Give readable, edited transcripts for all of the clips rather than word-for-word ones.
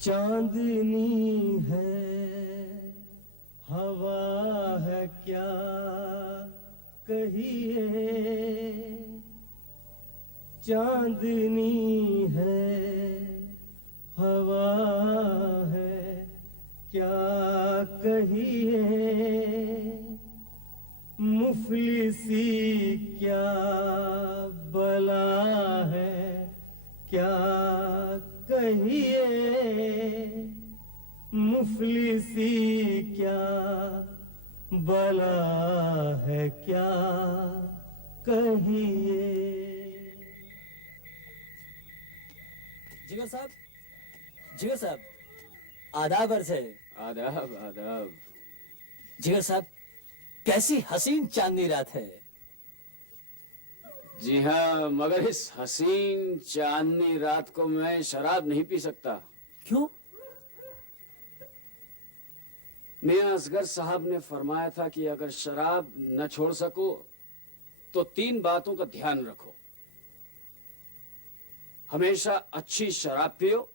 चांदनी है, हवा है क्या कहिए, चांदनी है, हवा है क्या कहिए, मुफलिसी क्या बला है क्या कहिए, मुफलिसी क्या बला है क्या कहिए। जिगर साहब, जिगर साहब, आदाब अर्ज है। आदाब आदाब। जिगर साहब, कैसी हसीन चांदनी रात है। जी हाँ, मगर इस हसीन चांदनी रात को मैं शराब नहीं पी सकता। क्यों? मियां असगर साहब ने फरमाया था कि अगर शराब न छोड़ सको तो 3 बातों का ध्यान रखो। हमेशा अच्छी शराब पियो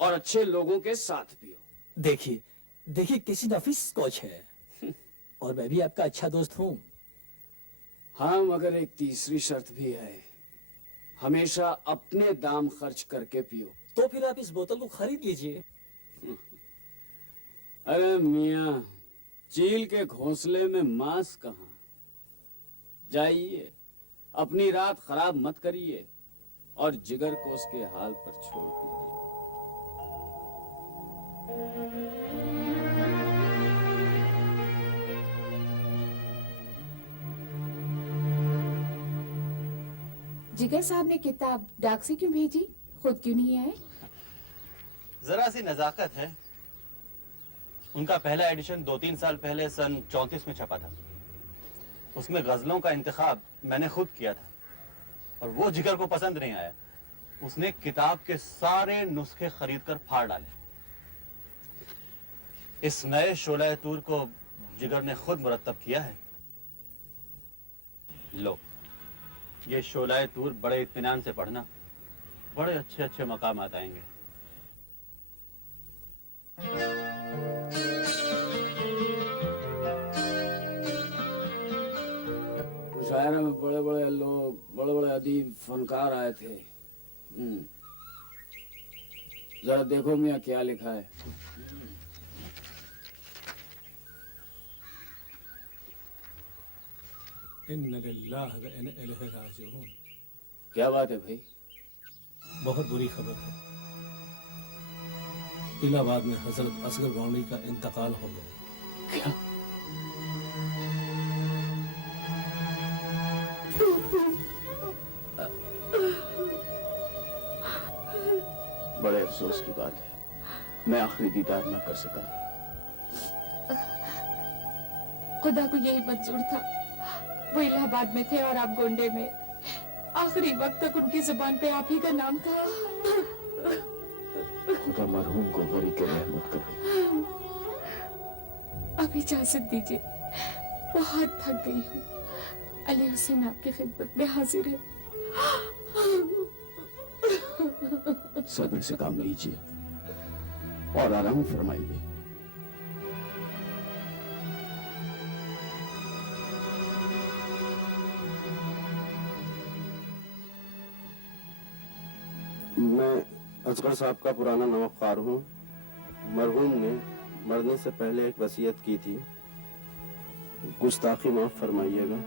और अच्छे लोगों के साथ पियो। देखिए देखिए, किसी नफीस स्कॉच है और मैं भी आपका अच्छा दोस्त हूँ। हाँ, मगर एक तीसरी शर्त भी है, हमेशा अपने दाम खर्च करके पियो। तो फिर आप इस बोतल को खरीद लीजिए। अरे मियां, चील के घोंसले में मांस कहाँ। जाइए, अपनी रात खराब मत करिए और जिगर को उसके हाल पर छोड़ दीजिए। जिगर साहब ने किताब डाक से क्यों भेजी? खुद क्यों नहीं आए? जरा सी नजाकत है। उनका पहला एडिशन 2-3 साल पहले सन 34 में छपा था। उसमें गजलों का इंतखाब मैंने खुद किया था और वो जिगर को पसंद नहीं आया। उसने किताब के सारे नुस्खे खरीद कर फाड़ डाले। इस नए शोला तूर को जिगर ने खुद मुरत्तब किया है। लो, ये शोला तूर बड़े इत्मीनान से पढ़ना, बड़े अच्छे अच्छे मकामात आएंगे। मुशायरे में बड़े बड़े लोग, बड़े बड़े अदीब, फनकार आए थे। जरा देखो मियां क्या लिखा है। इन्ना लिल्लाहि व इन्ना इलैहि राजिऊन। क्या बात है भाई? बहुत बुरी खबर है। इलाहाबाद में हजरत असगर गौनी का इंतकाल हो गया। क्या? बड़े अफसोस की बात है, मैं आखिरी दीदार न कर सका। खुदा को यही मंजूर था। वो इलाहाबाद में थे और आप गोंडे में। आखिरी वक्त तक उनकी जुबान पे आप ही का नाम था। खुदा मरहूम को गरी के रहमत करे। अब इजाजत दीजिए, बहुत थक गई हूँ। अली हुसैन आपकी खिदमत में हाजिर है। सब्र से काम लीजिए और आराम फरमाइए। मैं असगर साहब का पुराना नवाबखार हूँ। मरहूम ने मरने से पहले एक वसीयत की थी, गुस्ताखी माफ फरमाइएगा।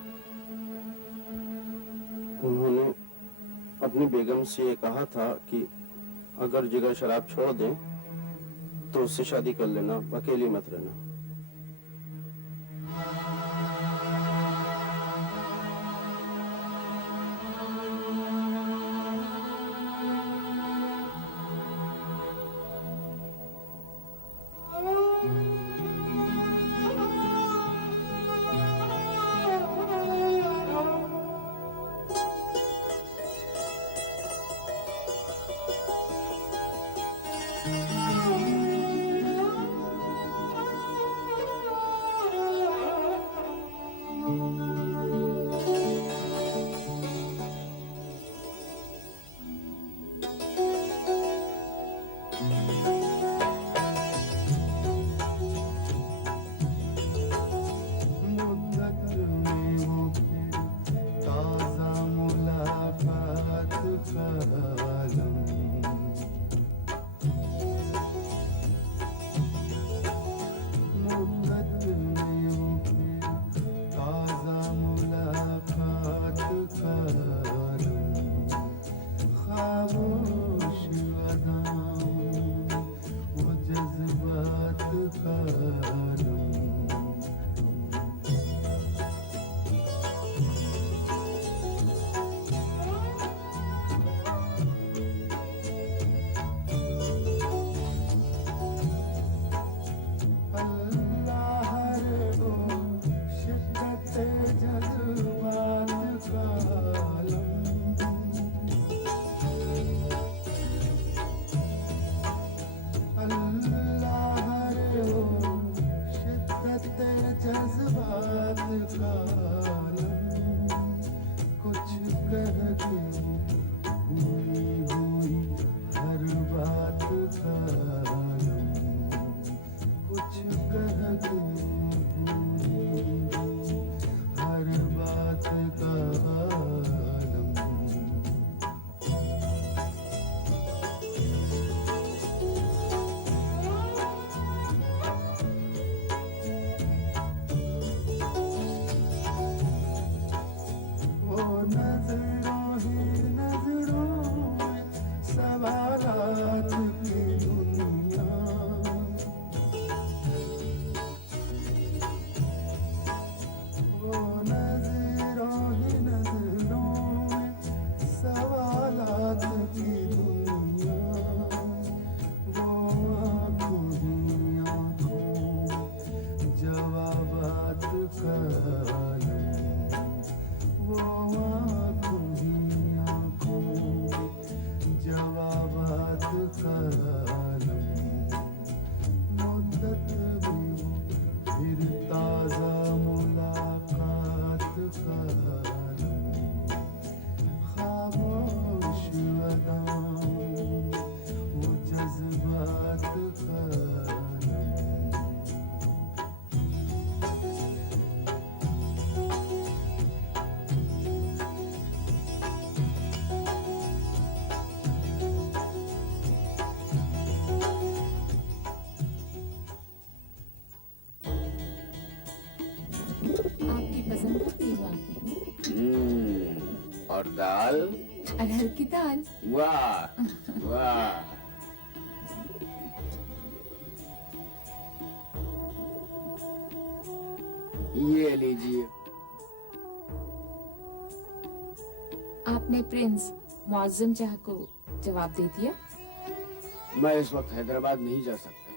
उन्होंने अपनी बेगम से ये कहा था कि अगर जिगर शराब छोड़ दें तो उससे शादी कर लेना, अकेली मत रहना। जवाबात का आलम, मुद्दत भी हो फिर ताजा मुलाकात का आलम, खामोश अदाओं वो जज्बात का आलम। आपकी पसंद का पीवा, और दाल? अरहर की दाल। वाह वाह। ये लीजिए। आपने प्रिंस मुअज्जम शाह को जवाब दे दिया? मैं इस वक्त हैदराबाद नहीं जा सकता,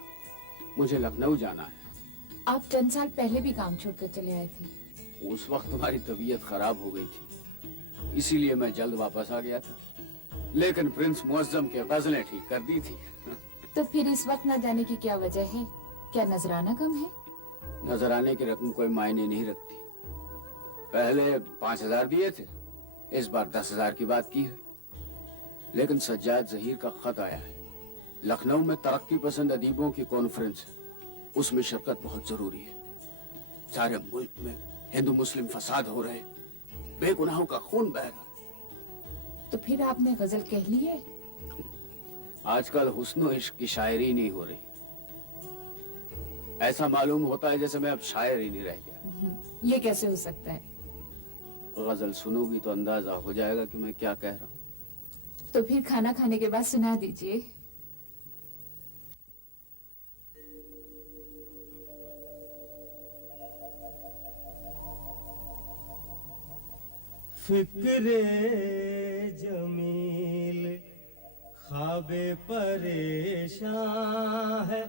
मुझे लखनऊ जाना है। आप चंद साल पहले भी काम छोड़कर चले आए थे। उस वक्त तुम्हारी तबीयत खराब हो गई थी, इसीलिए मैं जल्द वापस आ गया था। लेकिन प्रिंस मुअज्जम के गजलें ठीक कर दी थी। तो फिर इस वक्त न जाने की क्या वजह है? क्या नजराना कम है? नजराने की रकम कोई मायने नहीं रखती। पहले 5,000 दिए थे, इस बार 10,000 की बात की है। लेकिन सज्जाद जहीर का खत आया है, लखनऊ में तरक्की पसंद अदीबों की कॉन्फ्रेंस है, उसमें शिरकत बहुत जरूरी है। सारे मुल्क में हिंदू मुस्लिम फसाद हो रहे, बेगुनाहों का खून बह रहा है। तो फिर आपने गजल कह ली है? आजकल हुस्न और इश्क की शायरी नहीं हो रही। ऐसा मालूम होता है जैसे मैं अब शायर ही नहीं रह गया। ये कैसे हो सकता है? गजल सुनोगी तो अंदाजा हो जाएगा कि मैं क्या कह रहा हूँ। तो फिर खाना खाने के बाद सुना दीजिए। फिक्रे जमील ख्वाबे परेशान है,